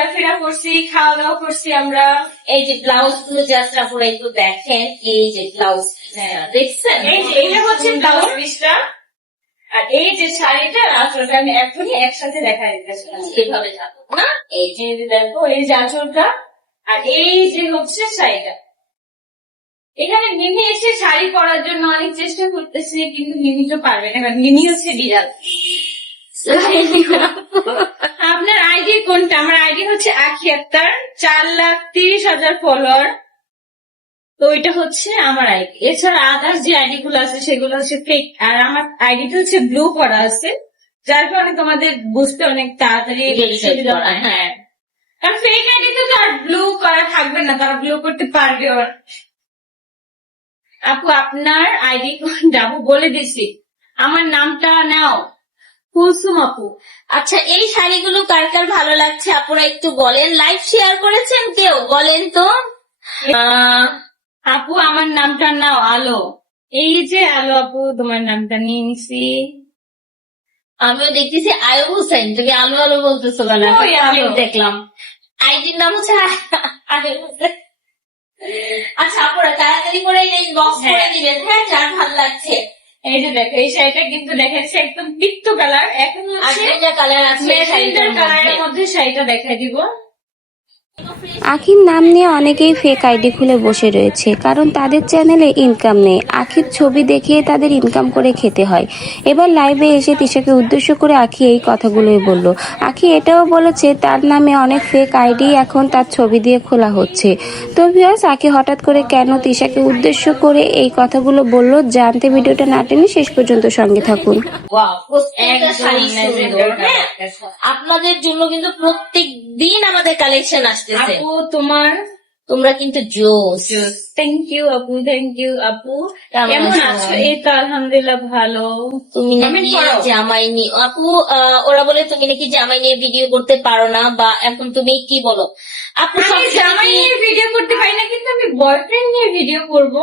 ঘোরাফেরা করছি, খাওয়া দাওয়া করছি আমরা। এই যে ব্লাউজ গুলো জাস্ট আপনারা একটু দেখেন, এই যে ব্লাউজ দেখছেন, এই যে এটা হচ্ছে ব্লাউজ পিসটা, আর এই যে শাড়িটা আঁচলটা আমি এখনই একসাথে দেখা দিতেছি। এভাবে যাবো না, এই যে দেখো, এই যে আঁচলটা, আর এই যে হচ্ছে শাড়িটা। এখানে মিমি এসে শাড়ি পরার জন্য অনেক চেষ্টা করতেছে, কিন্তু মিমি তো পারবে না, কারণ মিমি হচ্ছে বিড়াল। আপনার আইডি কোনটা? আমার আইডি হচ্ছে আখি আক্তার, 4,30,000 ফলোয়ার। তো এটা হচ্ছে আমার আইডি। এছাড়া আদার্স যে আইডি গুলো আছে সেগুলো হচ্ছে ফেক, আর আমার আইডিটা হচ্ছে ব্লু করা আছে, যার কারণে তোমাদের বুঝতে অনেক তাড়াতাড়ি সুবিধা হয়। হ্যাঁ, কারণ ফেক আইডি তো আর ব্লু করা থাকবে না, তারা ব্লু করতে পারবে। আপু আপনার আইডি কোনটা? আপু বলে দিছি, আমার নামটা নাও, কুলসুম আপু। আচ্ছা, এই শাড়িগুলো কার কার ভালো লাগছে আপনারা একটু বলেন। লাইভ শেয়ার করেছেন কেউ? বলেন তো। আপু আমার নামটা নাও, আলো। এই যে আলো আপু, তোমার নামটা নিয়ে নিছি। আমিও দেখতেছি আয়ু হোসেন, তুমি আলো আলো বলতেছো কেন? ওই আলো। আমি দেখলাম আইডির নাম হচ্ছে আয়ু হোসেন। আচ্ছা আপনারা তাড়াতাড়ি করে ইনবক্স করে দিবেন, হ্যাঁ, যার ভালো লাগছে। এই যে দেখো, এই শাড়িটা কিন্তু দেখাচ্ছে একদম পিত্ত কালার, এখন হচ্ছে আরেকটা কালার আছে ম্যাজেন্ডার কালারের মধ্যে শাড়িটা দেখাই দিব। আখির নাম নিয়ে অনেকেই ফেক আইডি খুলে বসে রয়েছে, কারণ তাদের চ্যানেলে ইনকাম নেই। আখির ছবি দেখিয়ে তাদের ইনকাম করে খেতে হয়। এবার লাইভে এসে তিশাকে উদ্দেশ্য করে আখি এই কথাগুলোই বলল। আখি এটাও বলেছে তার নামে অনেক ফেক আইডি এখন তার ছবি দিয়ে খোলা হচ্ছে। তো ভিউয়ার্স, আখি হঠাৎ করে কেন তিশাকে উদ্দেশ্য করে এই কথাগুলো বলল, জানতে ভিডিওটা না টেনে শেষ পর্যন্ত সঙ্গে থাকুন। প্রত্যেকটা শাড়ি সুন্দর, হ্যাঁ। আপনাদের জন্য কিন্তু প্রত্যেক দিন আমাদের কালেকশন আসতেছে। আপু তোমরা কিন্তু জোস। থ্যাংক ইউ আপু, থ্যাংক ইউ আপু। কেমন কেমন আছো? আছো? এই তো আলহামদুলিল্লাহ ভালো। তুমি নাকি জামাই নিয়ে আপু, ওরা বলে তুমি নাকি জামাই নিয়ে ভিডিও করতে পারো না, বা এখন তুমি কি বলো আপু? আমি জামাই নিয়ে ভিডিও করতে পারি না, কিন্তু আমি বয়ফ্রেন্ড নিয়ে ভিডিও করবো।